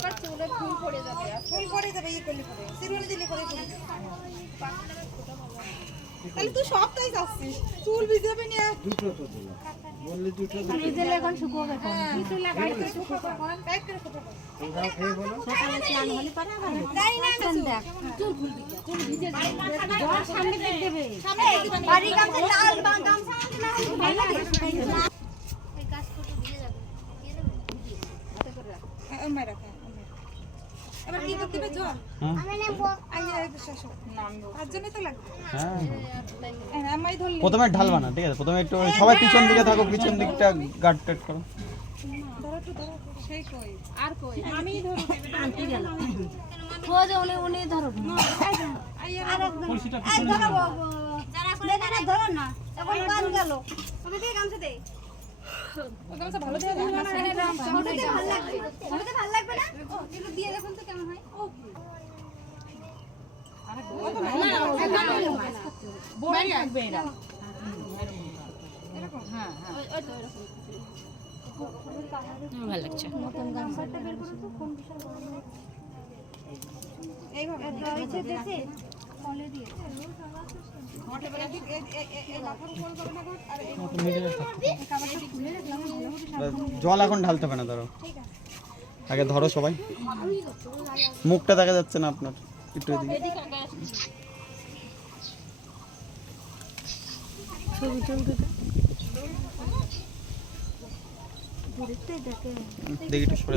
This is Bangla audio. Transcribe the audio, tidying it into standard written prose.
আবার চুলে ফুল পড়ে যাবে, ফুল পড়ে যাবে ইয়ে করলে পরে সিরুনি দিলে পরে পড়ে যাবে। তাহলে তুই সবটাই যাচ্ছিস চুল ভিজাবে নিয়ে দুটো তো দিলাম বললি দুটো ভিজলে এখন শুকোবে কোন কিছু লাগাইতে শুকাবো টাইট করে শুকাবো তোমরা খেয়ে বলো সকালে চান হলে পারে আবার যাই না আমি দেখ চুল খুলবি, চুল ভিজে যাবে। জল সামনে দিক দেবে সামনে দিবা না বাড়ি গামছা লাল গামছা আনতে না হয় ভালো লাগে। এই গাছ ফটো দিয়ে যাবে দিয়ে দেবে হাতে করে রাখ। আমার রাখা এবার কি করতে হবে জল আমি নেব আইয়া শেষ তার জন্য তো লাগবে হ্যাঁ আমায় ধরলি প্রথমে ঢালবা না, ঠিক আছে? প্রথমে একটু সবাই পিছন দিকে থাকো, পিছন দিকটা গার্ড টাইট করো। ধরো তো ধরো সেই কই আর কই আমি ধরো আনতে গেল ও যে উনি ধরো আইয়া যারা করে তারা ধরো না তখন কান গেল তবে দিয়ে গামছা দে। ও গামছা ভালো দেয়া যায় না ফটোতে ভালো লাগবে, ফটোতে ভালো লাগবে না? ও একটু দিয়ে দেখুন তো কেমন হয়। বড় লাগবে এরা ভালো লাগছে এইভাবে হয়েছে দেখে ফলে দিয়ে জল এখন ঢালতে হবে না, ধরো আগে ধরো সবাই। মুখটা দেখা যাচ্ছে না আপনার, একটু এদিকে। ছবি তুলতে দেখি একটু সরে